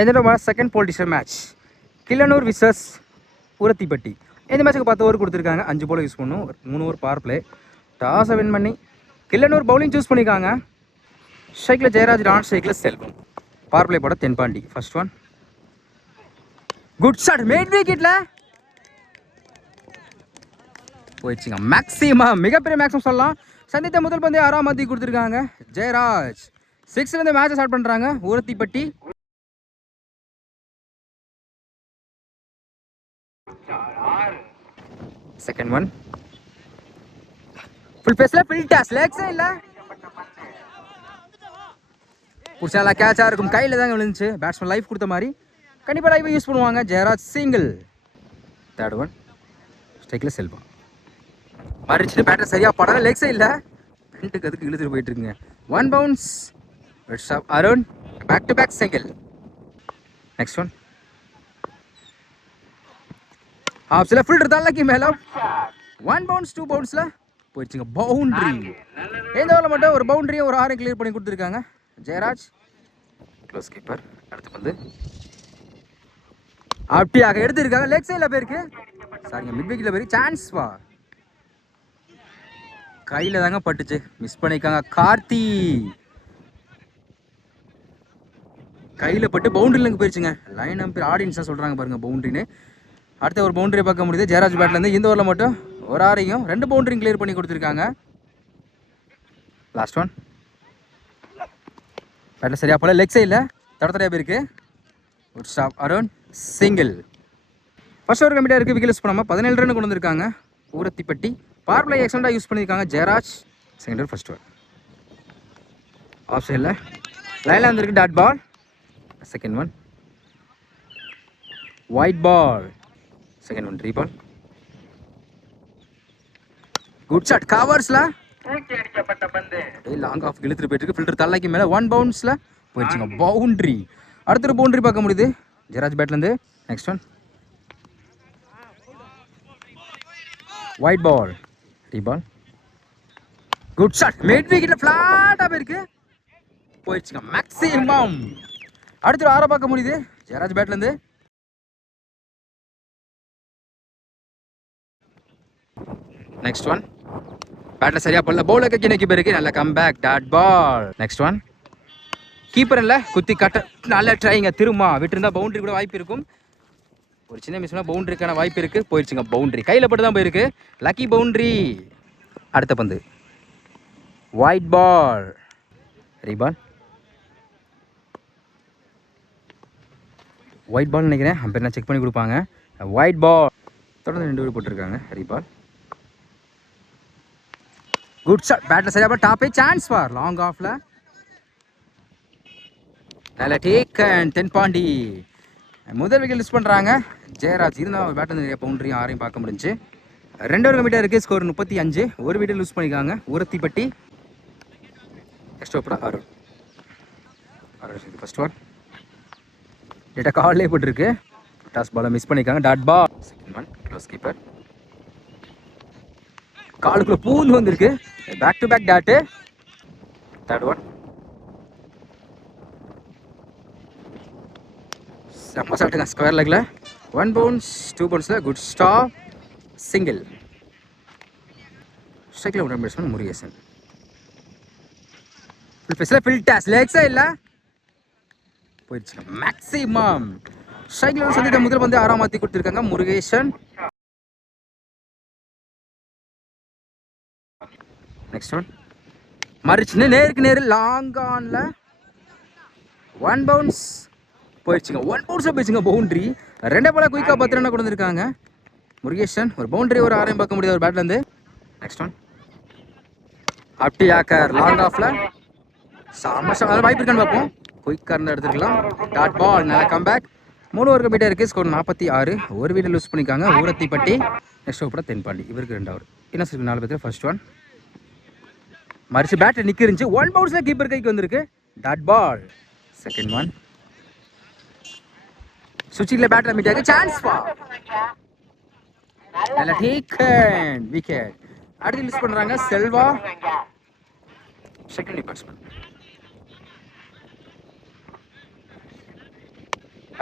என்னோட second பொலிட்டிஷியல் match Killanur versus உரத்திப்பட்டி. இந்த மேட்சுக்கு 10 over கொடுத்துருக்காங்க. 5 போல் யூஸ் பண்ணும், 3 ஓவர் பவர் பிளே. டாஸை வின் பண்ணி கிள்ளனூர் பவுலிங் சூஸ் பண்ணிக்காங்க. ஸ்ட்ரைக்கில் ஜெயராஜ், நான் ஸ்ட்ரைக்கில் செல்வம். பவர் பிளே போட Thenpandi. First one good shot, mid விக்கெட்டில் போயிடுச்சுங்க. மேக்ஸிமம், மிகப்பெரிய மேக்ஸிமம் சொல்லலாம். சந்தித்த முதல் பந்து 6ஆம் மத்தி கொடுத்துருக்காங்க. ஜெயராஜ் 6லேருந்து மேட்சை ஸ்டார்ட் பண்ணுறாங்க உரத்திப்பட்டி. செகண்ட் ஒன் ஃபுல் பேஸில் ஃபில் டாஸ், லெக்ஸே இல்லை, புடிச்சா கேட்சாக இருக்கும். கையில் தாங்க விழுந்துச்சு. பேட்ஸ்மேன் லைஃப் கொடுத்த மாதிரி கண்டிப்பாக லைஃப் யூஸ் பண்ணுவாங்க. ஜெயராஜ் சிங்கிள். தேர்ட் ஒன் ஸ்ட்ரைக்கில் செல்வம் மறிச்சுட்டு பேட்டர் சரியாக படல, லெக்ஸே இல்லை, ரெண்டுக்கு அதுக்கு இழுத்துட்டு போயிட்டு இருக்குங்க. 1 bounce. Arun back to back single. Next one ஆப்ஸில் ஃபில்டர் தள்ளக்கி மேலே 1 பவுன்ஸ் 2 பவுன்ஸில் போயிடுச்சுங்க. பவுண்ட்ரி. இந்த ஓவரில் மட்டும் ஒரு பவுண்டரியும் ஒரு 6 கிளியர் பண்ணி கொடுத்துருக்காங்க ஜெயராஜ். Close keeper. அடுத்து வந்து அப்படியாக எடுத்துருக்காங்க. லெக் சைடில் போயிருக்கு, சாரிங்க மிட் விக்கெட்டில் போயிருக்கு. சான்ஸ் வா, கையில் தாங்க பட்டுச்சு, மிஸ் பண்ணிக்காங்க. கார்த்தி கையில் பட்டு பவுண்டரியில் போயிடுச்சுங்க. லைன் அம்பையர் ஆடியன்ஸ் தான் சொல்கிறாங்க பாருங்க பவுண்டரின்னு. அடுத்த ஒரு பவுண்டரியை பார்க்க முடியுது ஜெயராஜ் பேட்லேருந்து. இந்த ஓவரில் மட்டும் ஒரு 6ஐயும் 2 பவுண்டரியும் கிளியர் பண்ணி கொடுத்துருக்காங்க. லாஸ்ட் ஒன் பேட்டில் சரியா போல, லெக் சைடில் தடத்தடையாக போயிருக்கு. ஒரு stop, Arun single. First over கம்மியாக இருக்குது, விக்கெட் யூஸ் பண்ணாமல் 17 ரன் கொண்டு வந்திருக்காங்க ஊரத்திப்பட்டி. பவர் பிளே எக்ஸலண்டாக யூஸ் பண்ணியிருக்காங்க Jayaraj. Second over first over off சைடில் லைனில் வந்துருக்கு dot ball. Second one wide ball. Second one re ball. Good shot, கவர்ஸில் லாங் ஆஃப் இழுத்துட்டு போயிட்டு இருக்கு. ஃபில்டர் தள்ளைக்கு மேலே 1 பவுன்ஸில் போயிடுச்சுங்க. பவுண்ட்ரி. அடுத்த பவுண்டரி பார்க்க முடியுது ஜெயராஜ் பேட்லேருந்து. Next one wide ball, re ball. Good shot, mid விக்கெட்டில் ஃப்ளாட்டாக போயிருக்கு, போயிடுச்சுங்க. மேக்ஸிமம். அடுத்த 6 பார்க்க முடியுது ஜெயராஜ் பேட்லேருந்து. நெக்ஸ்ட் ஒன் பேட்டில் சரியா பண்ணல, பவுலர் கீழே கீப்பர் இருக்கு, நல்ல comeback dot ball. Next one keeper இல்லை, குத்தி கட்ட நல்ல ட்ரைங்க. திரும்ப விட்டுருந்தா பவுண்டரி கூட வாய்ப்பு இருக்கும். ஒரு சின்ன மிஸ் பண்ணால் பவுண்டரிக்கான வாய்ப்பு இருக்குது, போயிடுச்சுங்க. பவுண்டரி கையில் பட்டு தான் போயிருக்கு, லக்கி பவுண்டரி. அடுத்த பந்து white ball, re ball. Wide ball நினைக்கிறேன், அம்பேர் நான் செக் பண்ணி கொடுப்பாங்க. White ball. தொடர்ந்து 2 ஓவர் போட்டிருக்காங்க. ரீபால். குட் ஷாட், பேட்டில் சரியா டாப்பே. சான்ஸ் ஃபார் லாங் ஆஃப்ல நல்ல டேக் அண்ட் தென்பாண்டி. முதல் விக்கெட் லிஸ்ட் பண்ணுறாங்க ஜெயராஜ். இருந்தால் அவர் பேட்டில் நிறைய பவுண்டரியும் 6ஐயும் பார்க்க முடிஞ்சு. 2 ஓவர் கம்மியாக இருக்குது, ஸ்கோர் 35. ஒரு விக்கெட் லூஸ் பண்ணிக்காங்க Urathipatti. Next over Arun. First over டேட்டா கால்லே போட்டிருக்கு, டாஸ் பாலை மிஸ் பண்ணிக்காங்க dot ball. Second one close keeper. காலுக்குள்ள பூந்து வந்திருக்கு, back to back dot. Third one செம்ம ஷாட்டுங்க, ஸ்கொயர் லெக்கில் 1 பவுன்ஸ் 2 பவுன்ஸில். Good stop, single. ஸ்ட்ரைக்கில் ஒரு பேட்ஸ்மேன் முருகேசன். ஃபுல் பேஸில் ஃபில் டாஸ், லெக்ஸே இல்லை, போயிடுச்சுங்க. மேக்ஸிமம். ஸ்ட்ரைக்கில் சந்தித்த முதல் பந்து 6ஆம் மாற்றி கொடுத்துருக்காங்க முருகேசன். நெக்ஸ்ட் ஒன் மறிச்சுன்னு நேருக்கு நேரு லாங் ஆன்ல 1 பவுன்ஸ் போயிடுச்சுங்க. 1 பவுன்ஸில் போயிடுச்சுங்க பவுண்ட்ரி. 2 பால குயிக்காக 10 ரன் கொண்டு வந்திருக்காங்க முருகேசன். ஒரு பவுண்டரி ஒரு 6ஐயும் பார்க்க முடியாது ஒரு பேட்லேருந்து. நெக்ஸ்ட் ஒன் அப்படி ஆக்கர் லாங் ஆஃப்ல சாம வாய்ப்பு இருக்கான்னு பார்ப்போம். குயிக்காக இருந்தால் எடுத்துருக்கலாம். டாட் பால், நல்ல கம்பேக். 3 ஓவர் கம்மியாக இருக்குது, ஸ்கோர் 46. ஒரு விக்கெட் லூஸ் பண்ணிக்காங்க ஊரத்திப்பட்டி. நெக்ஸ்ட் ஓவர் தென்பாண்டி, இவருக்கு 2 ஓவர். என்ன சொல்லுங்க 4 பேர். ஃபர்ஸ்ட் ஒன் மறிச்சு பேட்டர் நிற்கிருந்துச்சு, 1 பவுன்ஸில் கீப்பர் கைக்கு வந்திருக்கு டாட் பால். செகண்ட் ஒன் சுவிட்சில் பேட்டர் மீட்டாக சான்ஸ் பா, நல்ல டேக் அண்ட் விக்கெட். அடுத்து லிஸ்ட் பண்ணுறாங்க செல்வா, செகண்ட் பேட்ஸ்மேன்.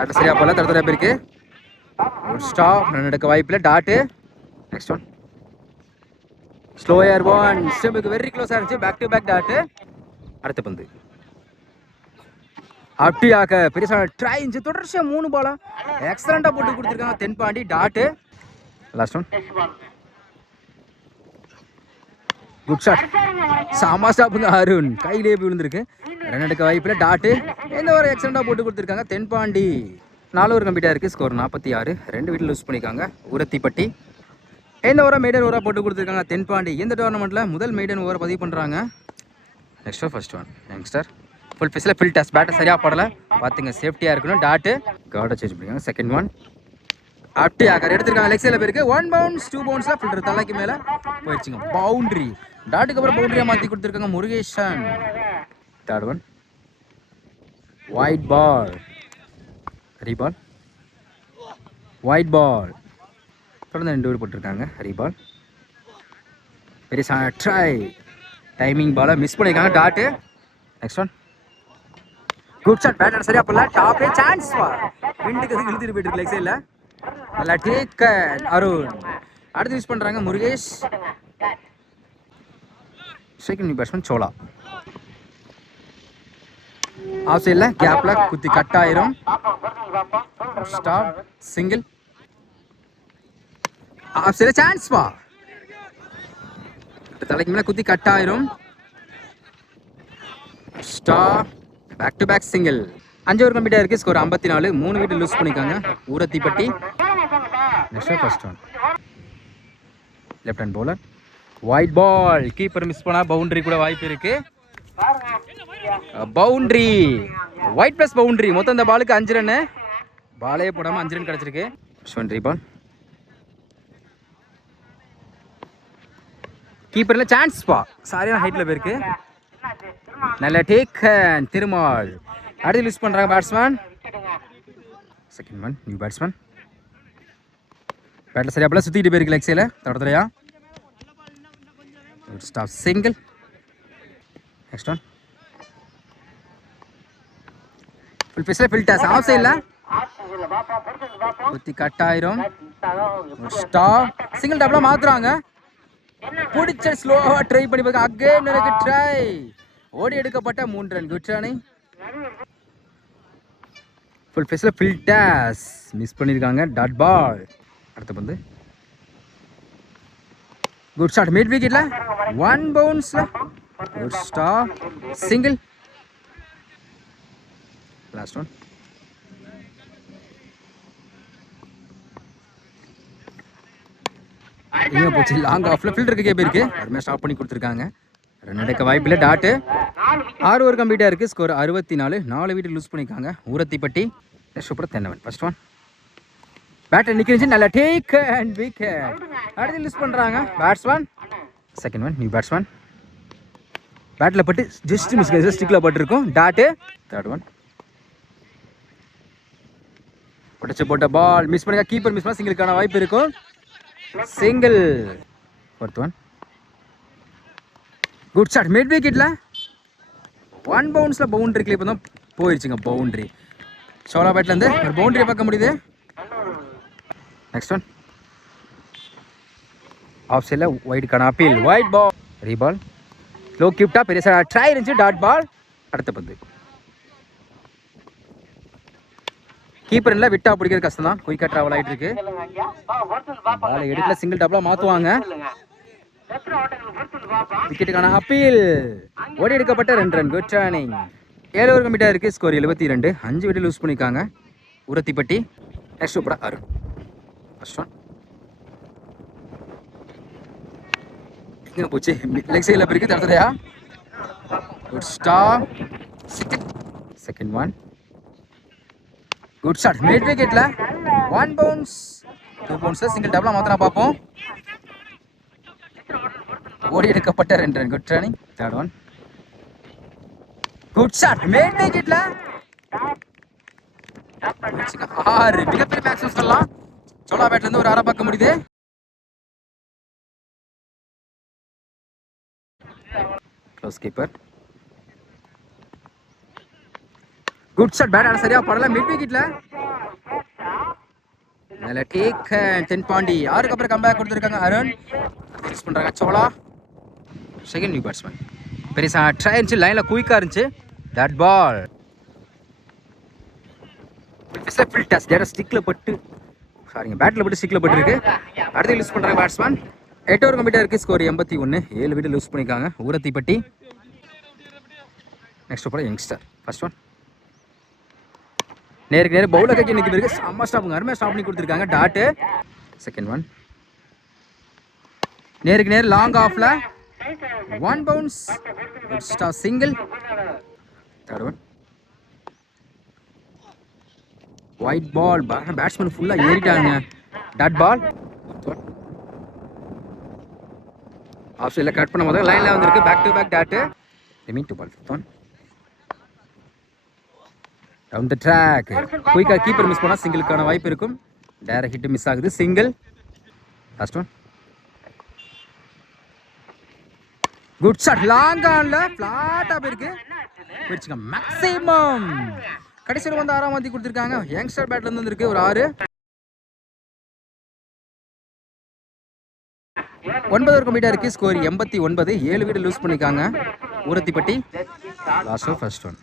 அது சரியா போல தடுத்துற பேருக்கு குட் ஸ்டாப் ரன் எடுக்க வாய்ப்பில்லை dot next one slower one ஸ்டெம்புக்கு வெரி க்ளோஸாக இருந்துச்சு பேக் டு பேக் டாட்டு அடுத்த பந்து அப்படியாக பெருசாக ட்ரை இருந்துச்சு தொடர்ச்சியாக 3 பாலா எக்ஸலண்ட்டாக போட்டு கொடுத்துருக்காங்க Thenpandi dot last one good shot சாமா ஸ்டாப் அருண் கையிலே போய் விழுந்திருக்கு ரன் எடுக்க வாய்ப்பில்லை டாட்டு எந்த ஒரு எக்ஸலண்ட்டாக போட்டு கொடுத்துருக்காங்க தென்பாண்டி 4 ஓவர் கம்ப்ளீட்டாக இருக்குது ஸ்கோர் 46 2 விக்கெட் லூஸ் பண்ணியிருக்காங்க உரத்திப்பட்டி எந்த ஓவராக மெய்டன் ஓவராக போட்டு கொடுத்துருக்காங்க தென்பாண்டி இந்த டோர்னமெண்ட்டில் முதல் மெய்டன் ஓவரை பதிவு பண்ணுறாங்க next first one youngster full ஃபேஸில் ஃபில் டஸ் பேட்டை சரியாக படலை பார்த்துங்க சேஃப்டியாக இருக்கணும் டாட்டு கார்டை சேஞ்ச் பண்ணிக்காங்க செகண்ட் ஒன் அப்படி ஆக்கார் எடுத்துருக்காங்க லெக் சைடில் பேருக்கு 1 பவுன்ஸ் 2 பவுன்ஸில் ஃபில்டர் தலைக்கு மேலே போயிடுச்சுங்க பவுண்ட்ரி டாட்டுக்கு அப்புறம் பவுண்டரியாக மாற்றி கொடுத்துருக்காங்க Murugesan third one wide ball re ball wide ball தொடர்ந்து 2 ஓவர் போட்டிருக்காங்க ரீபால் பெரிய ட்ரை டைமிங் பாலை மிஸ் பண்ணியிருக்காங்க dot next one good shot batter சரியா போடல டாப்பே சான்ஸ் விண்டுக்கு இழுத்துட்டு போயிட்டு இருக்கு லெக் சைடில் நல்லா டேக் அருண் அடுத்து யூஸ் பண்ணுறாங்க Murugesh second new batsman Sola off சைடில் கேப்பில் குத்தி கட் ஆயிரும் ஸ்டார் சிங்கிள் ஆஃப் சைடில் சான்ஸ் பா தலைக்கு மேலே குத்தி கட் ஆயிரும் stop back to back single 5 over கம்ப்ளீட்டாக இருக்குது ஸ்கோர் 54 3 விக்கெட் லூஸ் பண்ணிக்காங்க Urathipatti next first one left hand bowler wide ball keeper miss பண்ணால் பவுண்டரி கூட வாய்ப்பு இருக்கு பவுண்டரி ஒயிட் ப்ளஸ் பவுண்டரி மொத்தம் இந்த பாலுக்கு 5 ரன் பாலே போடாமல் 5 ரன் கிடச்சிருக்கு ஸ்வன் பால் கீப்பரில் சான்ஸ் பா சரியான ஹைட்டில் போயிருக்கு நல்ல டேக் திருமால் அடுத்து யூஸ் பண்ணுறாங்க batsman second one new batsman பேட்டில் சரியா போல சுற்றிக்கிட்டு போயிருக்கு லெக் சைடில் தடத்துலையா stop single next one full ஃபேஸில் ஃபில் டாஸ் ஆஃப் சைடில் குத்தி கட் ஆயிரும் ஸ்டாப் சிங்கிள் டாப்லாம் மாற்றுறாங்க பிடிச்ச ஸ்லோவாக ட்ரை பண்ணி பார்க்க அகேன் எனக்கு ட்ரை ஓடி எடுக்கப்பட்ட 3 ரன் குட் ரன் ஃபுல் ஃபேஸில் ஃபில் டாஸ் மிஸ் பண்ணியிருக்காங்க டாட் பால் அடுத்த பந்து குட் ஷாட் மிட் விக்கெட்டில் 1 பவுன்ஸில் good stop single last one எங்கே போச்சு லாங் ஆஃபில் ஃபில்டருக்கு கேப் இருக்கு அருமையாக ஸ்டாப் பண்ணி கொடுத்துருக்காங்க ரன் எடுக்க வாய்ப்பில்லை டாட்டு 6 ஓவர் கம்ப்ளீட்டாக இருக்குது ஸ்கோர் 64 4 விக்கெட் லூஸ் பண்ணியிருக்காங்க Urathipatti super Thennavan first one batter நிற்கிச்சு நல்லா டேக் அண்ட் விக்கெட் அடுத்து லூஸ் பண்ணுறாங்க batsman second one new batsman பேட்டில் பட்டு ஜஸ்ட் மிஸ் ஸ்டிக்கில் பட்டுருக்கும் டாட்டு தேர்ட் ஒன் உடச்சு போட்ட பால் மிஸ் பண்ணிக்கா கீப்பர் மிஸ் பண்ண சிங்கிளுக்கான வாய்ப்பு இருக்கும் single fourth one good shot mid விக்கெட்டில் 1 பவுன்ஸில் பவுண்டரி கிளிப் தான் போயிடுச்சுங்க பவுண்டரி சோலா பேட்லேருந்து ஒரு பவுண்டரியை பார்க்க முடியுது நெக்ஸ்ட் ஒன் ஆஃப் சைடில் ஒயிட்கான அப்பீல் ஒயிட் பால் ரீபால் லோ கிப்டா பெரிய ட்ரை இருந்துச்சு டாட் பால் அடுத்த பந்து கீப்பர் இல்லை விட்டா பிடிக்கிறது கஷ்டம் தான் குயிக்காக ட்ராவல் ஆகிட்டு இருக்கு பால் எடுக்கல சிங்கிள் டாப்லாம் மாற்றுவாங்க விக்கெட்டுக்கான அப்பீல் ஓடி எடுக்கப்பட்ட 2 ரன் குட் ரன்னிங் 7 ஓவர் கம்ப்ளீட்டாக இருக்குது ஸ்கோர் 72 5 விக்கெட் லூஸ் பண்ணியிருக்காங்க உரத்திப்பட்டி நெக்ஸ்ட் சூப்பராக அருண் ஃபர்ஸ்ட் ஒன் எங்கே போச்சு லெக் சைடில் பிரிக்கு தரத்துலையா good stop second one good shot mid விக்கெட்டில் 1 பவுன்ஸ் 2 பவுன்ஸில் சிங்கிள் டாப்லாம் மாத்தினா பார்ப்போம் ஓடி எடுக்கப்பட்ட 2 run good running third one good shot mid விக்கெட்டில் 6 மிகப்பெரிய மேக்ஸிமம் சொல்லலாம் சோலா பேட்லேருந்து ஒரு 6 பார்க்க முடியுது close keeper good shot bat ஆனால் சரியாக படல மிட் விக்கெட்டில் நல்ல டேக் தென்பாண்டி. யாருக்கு அப்புறம் கம்பேக் கொடுத்துருக்காங்க அருண். யூஸ் பண்ணுறாங்க சோலா. Second new batsman. பெருசா ட்ரை இருந்துச்சு, லைனில் குயிக்காக இருந்துச்சு. தட் பால் ஃபுல் டச் டேரா ஸ்டிக்கில் பட்டு, சாரிங்க பேட்டில் பட்டு ஸ்டிக்கில் பட்டுருக்கு. அடுத்து யூஸ் பண்ணுறாங்க பேட்ஸ்மேன். 8 ஓவர் கம்ப்ளீட்டாக இருக்குது. ஸ்கோர் 81. 7 விக்கெட் லூஸ் பண்ணியிருக்காங்க ஊரத்திப்பட்டி. நெக்ஸ்ட் போல யங்ஸ்டர். ஃபர்ஸ்ட் ஒன் நேருக்கு நேர் பவுலர் கைக்கு நிற்க பிறகு செம்ம ஸ்டாப்புங்க, அருமையாக ஸ்டாப் பண்ணி கொடுத்துருக்காங்க. டாட்டு. செகண்ட் ஒன் நேருக்கு நேர் லாங் ஆஃப்ல 1 bounce single. Third one wide ball. Batsman ஃபுல்லாக ஏறிட்டாங்க. Dot ball. ஆஃப் சைடில் கட் பண்ண போது லைனில் வந்திருக்கு. Back to back dot. Remain 2 ball. Fifth one down the track. குயிக்காக கீப்பர் மிஸ் பண்ணால் சிங்கிளுக்கான வாய்ப்பு இருக்கும். டைரக்ட் ஹிட் மிஸ் ஆகுது. Single. Last one good shot. Long ஆன்ல ஃபிளாட்டாக போயிருக்கு. போயிடுச்சுங்க மேக்ஸிமம். கடைசியில் வந்து 6ஆம் மாற்றி கொடுத்துருக்காங்க. யங்ஸ்டர் பேட்லேருந்து வந்துருக்கு ஒரு 6. 9 ஓவர் கம்ப்ளீட்டாக இருக்குது. ஸ்கோர் 89. 7 விக்கெட் லூஸ் பண்ணியிருக்காங்க Urathipatti. Last over first one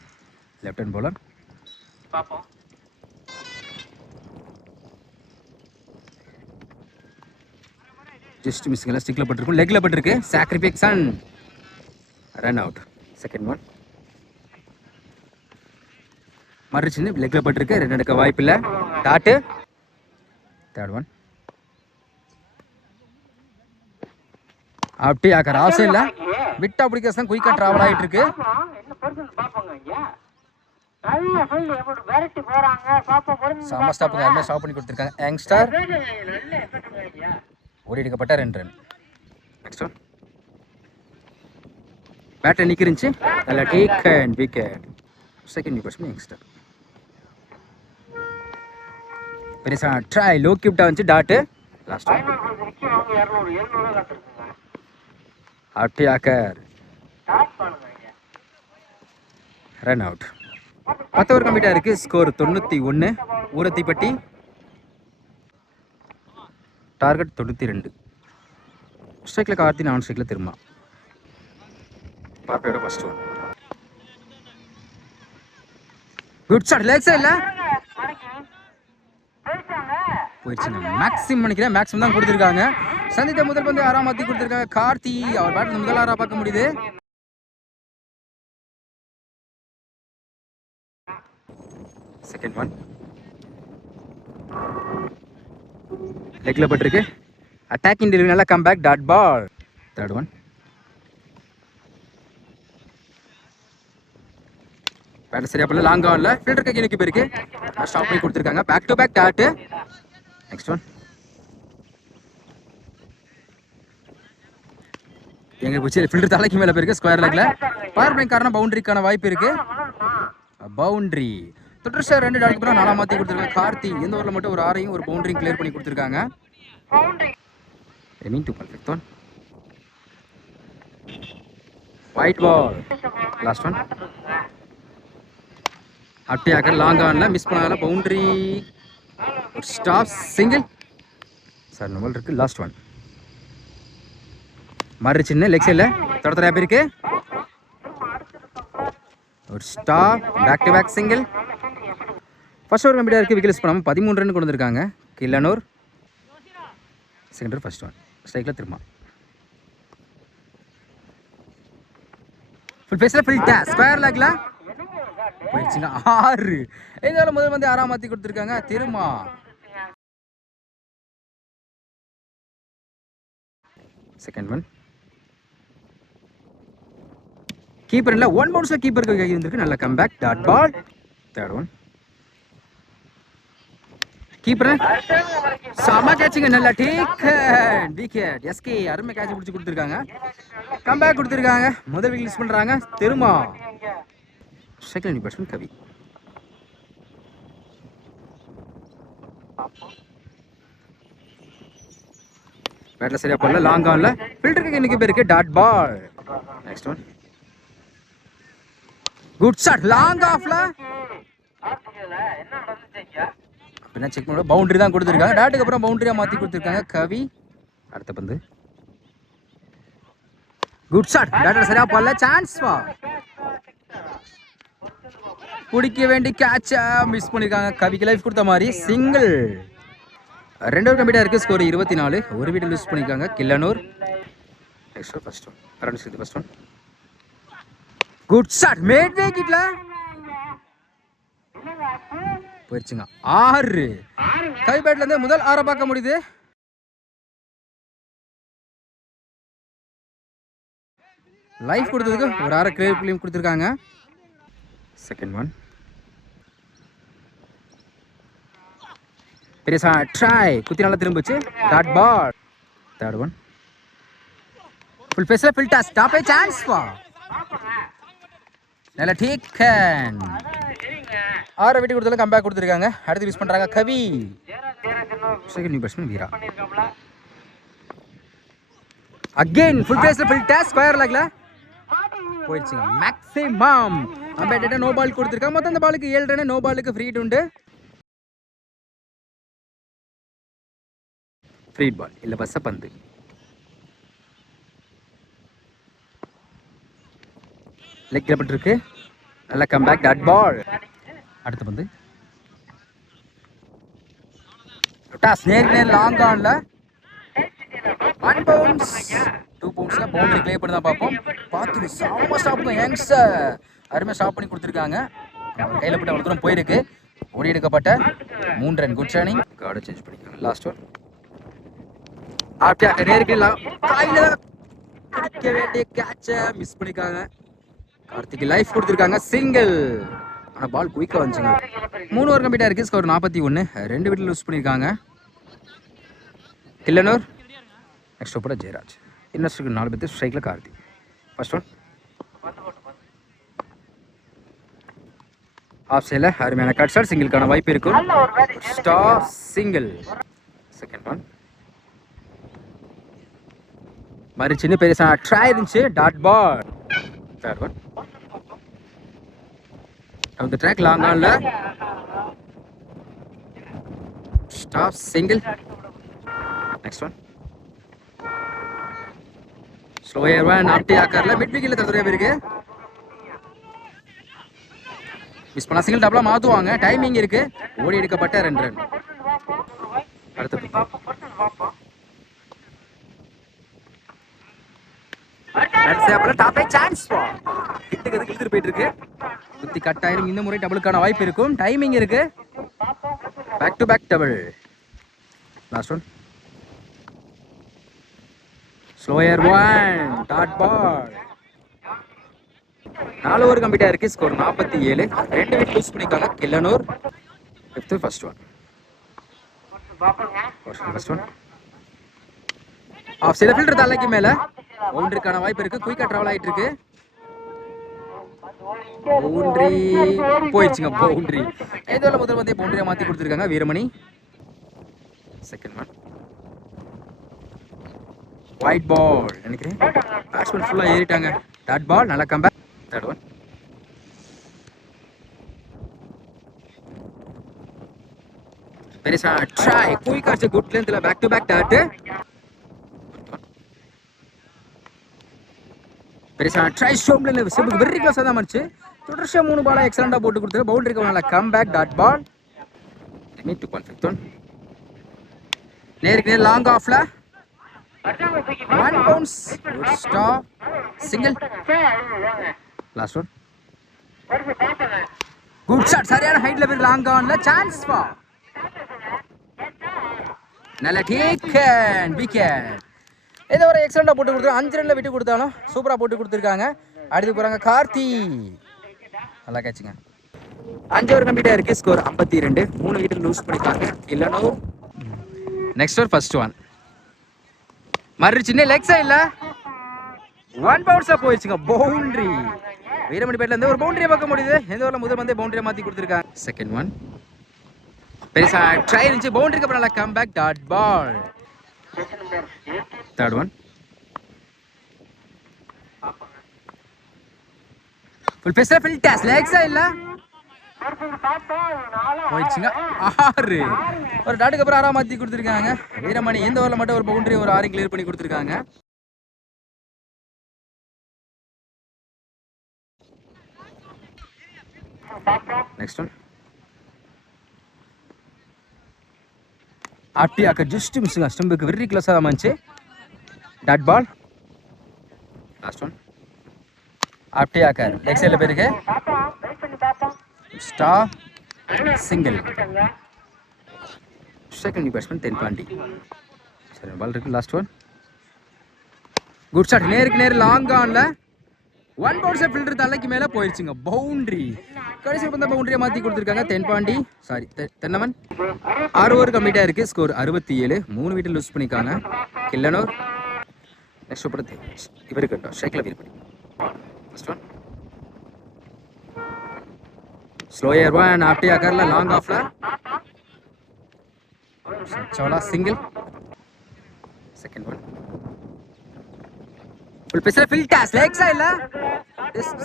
left hand bowler. Just missing, ஸ்டிக்ல பட்டிருக்கும், லெக்ல பட்டிருக்கு. Sacrifice and run out. Second one மறுச்சின்னு லெக்ல பட்டிருக்கு. ரன் எடுக்க வாய்ப்பு இல்லை. டாட்டு. தேர்ட் ஒன் அப்படி ஆக்கிற அவசியம் இல்லை. விட்டா பிடிக்க குயிக்காக ட்ராவல் ஆகிட்டு இருக்கு. செம்ம ஸ்டாப்புங்க, யாருமே ஸ்டாப் பண்ணி கொடுத்துருக்காங்க. யங்ஸ்டர் ஓடி எடுக்கப்பட்ட 2 ரன். நெக்ஸ்ட் ஒன் பேட்டர் நிற்கிருந்துச்சு. நல்ல take and wicket. Second new batsman youngster. பெருசா ட்ரை லோ கிப்டா வந்துச்சு. டாட்டு. லாஸ்ட் ஒன் அட்டியாக்கர் ரன் அவுட். 10 ஓவர் கம்ப்ளீட்டாக இருக்குது. ஸ்கோர் 91. ஊரத்திப்பட்டி. டார்கெட் 92. ஸ்ட்ரைக்கில் கார்த்தி, நான் ஸ்ட்ரைக்கில் திரும்ப. பாப்பையோட first one good shot. Leg சைடில் போயிடுச்சுங்க. மேக்ஸிமம் நினைக்கிறேன், மேக்ஸிமம் தான் கொடுத்துருக்காங்க. சந்தித்த முதல் பந்து 6ஆம் மாற்றி கொடுத்துருக்காங்க கார்த்தி. அவர் பேட்டில் முதல் 6ஆக பார்க்க முடியுது. செகண்ட் ஒன் லெக்ல பட்டிருக்கு. அட்டாக்கிங் டெலிவரி, நல்லா come back. Dot ball. Third one batter சரியா பண்ணல. லாங் ஆன்ல ஃபீல்டர் கைக்கு நிற்க போயிருக்கு. ஸ்டாப் பண்ணி கொடுத்துருக்காங்க. Back to back dot. Next one எங்க போச்சு, ஃபீல்டர் தலைக்கு மேலே போயிருக்கு. ஸ்கொயர் லெக்ல பவர் பிளே காரணம் பவுண்டரிக்கான வாய்ப்பு இருக்கு. பவுண்டரி தொடர்ச்சியாக 2 டாலுக்கு அப்புறம் 4ஆம் மாற்றி கொடுத்துருக்காங்க கார்த்தி. எந்த ஓவரில் மட்டும் ஒரு 6ஐயும் ஒரு பவுண்டரியும் கிளியர் பண்ணி கொடுத்துருக்காங்க. Remain 2 ball. Fifth one wide ball. Last one அப்டியாக்கர் லாங் ஆன்ல மிஸ் பண்ணால பவுண்டரி. ஒரு ஸ்டாப் சிங்கிள். சார் நோபல் இருக்கு. லாஸ்ட் ஒன் மறு சின்ன லெக் சைடில் தொடர்ந்து பேருக்கு ஒரு stop. Back to back single. First over கம்ப்ளீட்டாக இருக்குது. விக்கெட் பண்ணாமல் 13 ரன் கொண்டு வந்திருக்காங்க Killanur. Second over first one ஸ்ட்ரைக்கில் திரும்ப ஃபுல் பேஸில் ஃபுல் டேஸ் ஸ்கொயர் லெக்கில் போயிடுச்சுங்க 6. எங்கால முதல் வந்து 6ஆம் மாற்றி கொடுத்துருக்காங்க திரும்ப. செகண்ட் ஒன் கீப்பர் இல்லை, 1 பவுன்ஸில் கீப்பருக்கு கை வந்திருக்கு. நல்ல comeback. Dot ball. Third one keeper செம கேட்சிங்க. நல்ல டேக் விக்கெட். எஸ்கே அருமை கேட்ச் பிடிச்சி கொடுத்துருக்காங்க. கம்பேக் கொடுத்துருக்காங்க. முதல் விக்கெட் யூஸ் பண்ணுறாங்க திரும்ப. Second new batsman Kavi. பேட்டில் சரியா போடல. லாங் ஆன்ல ஃபில்டருக்கு இன்னைக்கு பேருக்கு. Dot ball. Next one good shot. Long ஆஃப்ல பின்னா செக் பண்ண பவுண்டரி தான் கொடுத்துருக்காங்க. டாட்டுக்கு அப்புறம் பவுண்டரியாக மாற்றி கொடுத்துருக்காங்க கவி. அடுத்த பந்து குட் ஷாட். டாட்டர் சரியா போடல. சான்ஸ் வா பிடிக்க வேண்டி கேட்சா மிஸ் பண்ணிருக்காங்க. கவிக்கு லைஃப் கொடுத்த மாதிரி சிங்கிள். 2 ஓவர் கம்ப்ளீட்டாக இருக்குது. ஸ்கோர் 24. ஒரு விக்கெட் லூஸ் பண்ணியிருக்காங்க Killanur. Next first one run சேர்த்து first one good shot. Mid விக்கெட்ல போயிடுச்சுங்க. 6 கவி பேட்லேருந்து முதல் 6 பார்க்க முடியுது. லைஃப் கொடுத்ததுக்கு ஒரு 6 கிரேட் பிலிம் கொடுத்துருக்காங்க. செகண்ட் ஒன் பெரியசா ட்ரை குத்தி நல்லா திரும்பிச்சு. Dot ball. Third one full பேஸ்ல ஃபில் டாஸ் டாப்பே சான்ஸ் வா நல்ல டீக் 6 விக்கெட் கொடுத்தாலும் கம்பேக் கொடுத்துருக்காங்க. அடுத்து யூஸ் பண்றாங்க கவி. செகண்ட் நியூ பேட்ஸ்மேன் வீரா. அகைன் ஃபுல் பேஸ்ல ஃபில் டாஸ் ஸ்கொயர் லெக்ல போயிடுச்சுங்க. மேக்ஸிமம் அம்பேட்டா நோ பால் கொடுத்துருக்காங்க. மொத்தம் அந்த பாலுக்கு 7 ரன். நோ பாலுக்கு ஃப்ரீட் உண்டு. ஃப்ரீட் பால் இல்ல பஸ்ஸ பந்து. லெக் பட்டிருக்கு. நல்ல கம்பேக் டாட் பால். அடுத்த பந்து டாஸ் நேர் லாங் ஆன்ல 1 பவுன்ஸ் 2 பவுன்ஸ்ல பவுண்டரி க்ளே பண்ணி தான் பார்ப்போம். பார்த்துட்டு செம்ம ஸ்டாப் தான் யங்ஸ்டர் அருமையாக ஸ்டாப் பண்ணி கொடுத்துருக்காங்க. கையில் போட்டு அவ்வளோ தூரம் போயிருக்கு. ஓடி எடுக்கப்பட்ட 3 ரன். Good running. கார்டை சேஞ்ச் பண்ணிக்காங்க. லாஸ்ட் ஒன் அப்படியே நேருக்கு கையில் பிடிக்க வேண்டிய கேட்சை மிஸ் பண்ணிக்காங்க. கார்த்திக் லைஃப் கொடுத்துருக்காங்க சிங்கிள். ஆனால் பால் குயிக்காக வந்துச்சுங்க. 3 ஓவர் கம்ப்ளீட்டாக இருக்குது. ஸ்கோர் 41. 2 விக்கெட் லூஸ் பண்ணியிருக்காங்க கில்லனூர். நெக்ஸ்ட் ஓப்பர் ஜெயராஜ். இன்னஸ்டுக்கு 4 பேர் ஸ்ட்ரைக்கில் கார்த்திக். ஃபர்ஸ்ட் ஒன் ஆஃப் சைடில் அருமையான கட் ஷாட். சிங்கிளுக்கான வாய்ப்பு இருக்கும். Star single. செகண்ட் ஒன் மாதிரி சின்ன பெரிய ட்ரை இருந்துச்சு. Dot ball. தேர்ட் ஒன் அந்த ட்ராக் லாங் ஆன்ல stop single. Next one slower one அப்படி ஆக்கறல மிட் விக்கெட்ல தடுறே இருக்கு. மிஸ் பண்ணா சிங்கிள் டபுளா மாத்துவாங்க. டைமிங் இருக்கு. ஓடி எடுக்கப்பட்ட 2 ரன். அடுத்து டாப்பே சான்ஸ் கிட்டுக்கு இழுத்துட்டு போயிட்டு இருக்கு. குத்தி கட் ஆயிரும். இந்த முறை டபுளுக்கான வாய்ப்பு இருக்கும். டைமிங் இருக்கு. Back to back double. Last one slower one dot ball. 4 over கம்ப்ளீட்டா இருக்கு. ஸ்கோர் 47. 2 விக்கெட் லூஸ் பண்ணிருக்காங்க Killanur. First one off side fielder தலைக்கு மேல பவுண்டரிக்கான வாய்ப்பு இருக்கு. குயிக்கா டிராவல் ஆயிட்டு இருக்கு. பவுண்டரி போயிடுச்சுங்க. பவுண்டரி ஏதோ முதல் வந்து பவுண்டரியா மாத்தி கொடுத்துருக்காங்க Veeramani. Second one wide ball நினைக்கிறேன். பேட்ஸ்மேன் ஃபுல்லா ஏறிட்டாங்க. Dot ball. நல்லா கம்பேக். தேர்ட் ஒன் பெரிசா ட்ரை குயிக்கா குட் லென்த்ல பேக் டு பேக் டாட். பெரிசா ட்ரை ஷோம்ல செம்புக்கு வெரி க்ளோஸா தான் மச்சு. தொடர்ச்சியா 3 பாலா எக்ஸலண்டா போட்டு கொடுத்து பவுண்டரிக்கு நல்ல கம்பேக் டாட் பால். மீட் டு கான்ஃபிளிக்ட் ஒன் நேருக்கு நேர் லாங் ஆஃப்ல 1 bounce stop single. Last one good shot. சரியான ஹைட்ல போய் லாங் ஆன்ல சான்ஸ் பா நல்ல டேக் விக்கெட். ஏதோ ஒரு எக்ஸலண்டா போட்டு கொடுத்துருக்காங்க. 5 ரன்ல விட்டு கொடுத்தாலும் சூப்பரா போட்டு கொடுத்துருக்காங்க. அடுத்து போறாங்க கார்த்தி. நல்லா கேட்சுங்க. 5 ஓவர் கம்ப்ளீட்டா இருக்கு. ஸ்கோர் 52. 3 விக்கெட் லூஸ் பண்ணிருக்காங்க இல்லனோ. நெக்ஸ்ட் ஓவர் ஃபர்ஸ்ட் ஒன் மறு சின்ன லெக் சைடுல 1 பவுன்ஸா போயிடுச்சுங்க. பவுண்டரி வீரமணி பேட்ல இருந்து ஒரு பவுண்டரியை பார்க்க முடியுது. எந்த ஊர்ல முதல் வந்து பவுண்டரியை மாத்தி கொடுத்துருக்காங்க. செகண்ட் ஒன் பெருசா ட்ரை இருந்துச்சு. பவுண்டரிக்கு அப்புறம் நல்லா comeback dot ball. Third one full பேஸ்ல ஃபில் டாஸ் லெக் சைடுல போயிடுச்சுங்க 6. ஒரு டாட்டுக்கு அப்புறம் 6 மாற்றி கொடுத்துருக்காங்க வீரமணி. எந்த ஓவரில் மட்டும் ஒரு பவுண்டரி ஒரு 6 கிளியர் பண்ணி கொடுத்துருக்காங்க. நெக்ஸ்ட் ஒன் ஆட்டியாக்க ஜஸ்ட் மிஸ்ஸுங்க. ஸ்டம்புக்கு வெரி க்ளோஸாக தான் வந்துச்சு. Dot ball. லாஸ்ட் ஒன் ஆட்டியாக்கர் லெக் சைடில் போயிருக்கு. Star single. செகண்ட் பேட்ஸ்மேன் தென்பாண்டி. சரி பால் இருக்கு. Last one good shot. நேருக்கு நேர் லாங் ஆன்ல 1 பவுன்ஸர் ஃபில்டர் தலைக்கு மேலே போயிடுச்சுங்க. பவுண்டரி. கடைசி பந்த பவுண்டரியை மாற்றி கொடுத்துருக்காங்க தென்பாண்டி. சாரி தென்னவன். 6 ஓவர் கம்ப்ளீட்டாக இருக்குது. ஸ்கோர் 67. 3 விக்கெட் லூஸ் பண்ணிக்காங்க கில்லனூர். நெக்ஸ்ட் படுத்து இவர் கட்டும் ஸ்ட்ரைக்கில் Veer first one slower one ஆப்டியாக்கர்ல லாங் ஆஃப்ல Sola single. Second one full பேஸ்ல ஃபில் டாஸ் லெக் சைடுல.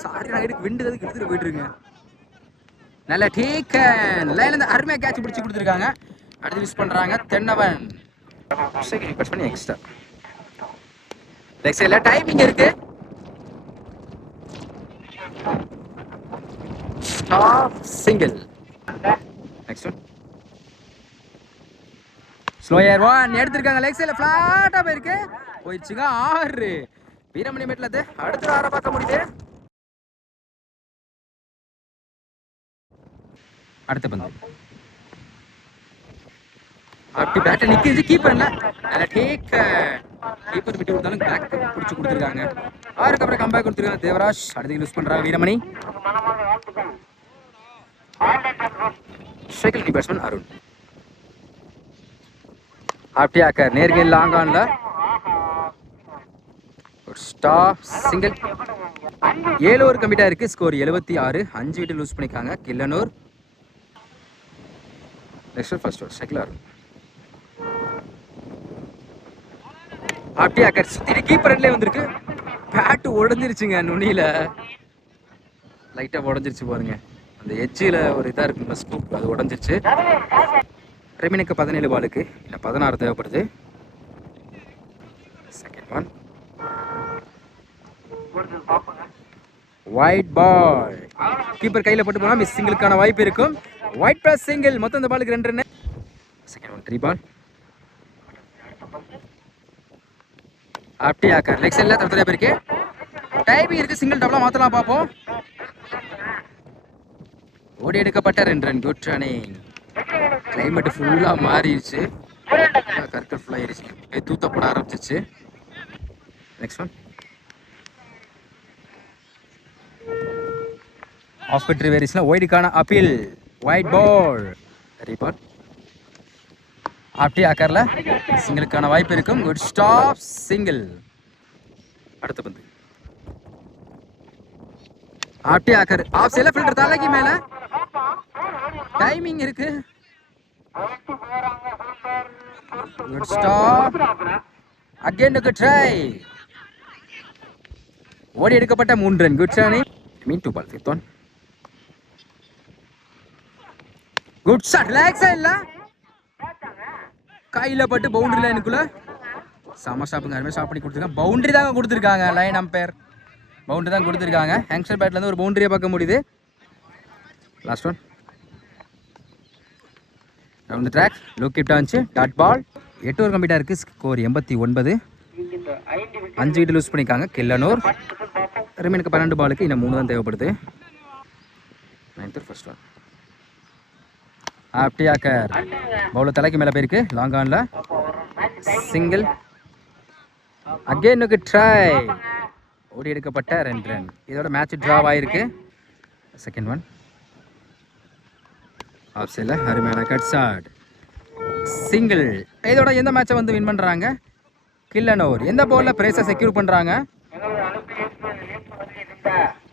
சாரி நான் எடுத்து விண்டு அதுக்கு எடுத்துட்டு போயிட்டு இருக்கேன். நல்ல டேக்கன் லைன்ல இருந்து அருமையா கேட்ச் பிடிச்சி கொடுத்துருக்காங்க. அடுத்து யூஸ் பண்றாங்க தென்னவன். செகண்ட் பேட்ச் பண்ணி எக்ஸ்ட்ரா லெக் சைடுல டைமிங் இருக்கு. Stop single. Next one slower one எடுத்திருக்காங்க. லெக் சைடுல ஃபிளாட்டா போயிருக்கு. போயிடுச்சுங்க 6. வீரமணி மேட்ல அது அடுத்த 6 பார்க்க முடியுது. அடுத்த பந்து அப்படி பேட்டை நிக்கிது கீப்பர்ல. நல்ல டேக். கீப்பர் விட்டு கொடுத்தாலும் பேக் பிடிச்சி கொடுத்துருக்காங்க. 6க்கு அப்புறம் கம்பேக் கொடுத்துருக்காங்க தேவராஜ். அடுத்து யூஸ் பண்றாங்க வீரமணி. Second batsman Arun. ஆப்டியாக்கர் நேர்கே லாங் ஆன்ல ஸ்டாப் சிங்கிள். 7 ஓவர் கம்ப்ளீட்டா இருக்கு. ஸ்கோர் 76. 5 விக்கெட் லூஸ் பண்ணிருக்காங்க Killanur. Next first over second Arun. ஆப்டியாக்கர் சுத்திட்டு கீப்பர் ரெட்லயே வந்திருக்கு. பேட் உடைஞ்சிருச்சுங்க. நுனியில லைட்டா உடைஞ்சிருச்சு பாருங்க. அந்த எட்ஜில் ஒரு இதாக இருக்குங்க ஸ்கூப், அது உடஞ்சிருச்சு. ரெமினுக்கு 17 பாலுக்கு இல்லை 16 தேவைப்படுது. Second one wide ball. Keeper கையில் பட்டு போனால் மிஸ் சிங்கிளுக்கான வாய்ப்பு இருக்கும். White plus single. மொத்தம் இந்த பாலுக்கு 2 ரன். செகண்ட் ஒன் 3 பால். ஆப்டியாக்கர் லெக் சைடில் தரத்துறையா போயிருக்கு. டைமிங் இருக்கு. சிங்கிள் டபுளாக மாற்றலாம் பார்ப்போம். ஓடி எடுக்கப்பட்ட 2 ரன். Good running. கிளைமேட் ஃபுல்லாக மாறிடுச்சு. கற்கள் ஃபுல்லாக ஆயிடுச்சு. தூத்தப்பட ஆரம்பிச்சிச்சு. நெக்ஸ்ட் ஒன் ஆஃப் கட்ரி வேரிஸ்ல ஒயிடுக்கான அப்பீல். Wide ball. ரீபால். ஆப்டி ஆக்கர்ல சிங்கிளுக்கான வாய்ப்பு இருக்கும். Good stop single. அடுத்த பந்து ஆப்டி ஆக்கர் ஆஃப் சைடுல ஃபில்டர் தலைக்கு மேல. டைமிங் இருக்கு. Good stop. Again to try. ஓடி எடுக்கப்பட்ட 3 ரன். Good running. மீன் 2 ball. Fifth one good shot. Leg சைடுல கையில பட்டு பவுண்டரி லைனுக்குள்ள சம ஸ்டாப்புங்க. அருமையாக ஸ்டாப் பண்ணி கொடுத்துருக்காங்க. பவுண்டரி தாங்க கொடுத்துருக்காங்க. லைன் அம்பையர் பவுண்டரி தான் கொடுத்துருக்காங்க. ஹேங்ஸ்டர் பேட்ல இருந்து ஒரு பவுண்டரியை பார்க்க முடியுது. Last one round the track. Low கிப்டா இருந்துச்சு. டாட் பால். 8 ஓவர் கம்ப்ளீட்டாக இருக்குது. ஸ்கோர் 89. 5 விக்கெட் லூஸ் பண்ணிக்காங்க கில்லனூர். ரிமைனுக்கு 12 பாலுக்கு இன்னும் 3 தான் தேவைப்படுது. 9th ஃபர்ஸ்ட் ஒன் ஆப்டியாக்கர் பவுலர் தலைக்கு மேலே போயிருக்கு. லாங் ஆன்ல சிங்கிள். அகெயினுக்கு ட்ரை. ஓடி எடுக்கப்பட்ட 2 ரன். இதோட மேட்ச் டிராவ் ஆயிருக்கு. செகண்ட் ஒன் ஆஃப் சைடில் அருமையான கட் ஷாட் சிங்கிள். இதோட எந்த மேட்சை வந்து வின் பண்ணுறாங்க கில்லனூர். எந்த பாலில் பிரைஸை செக்யூர் பண்ணுறாங்க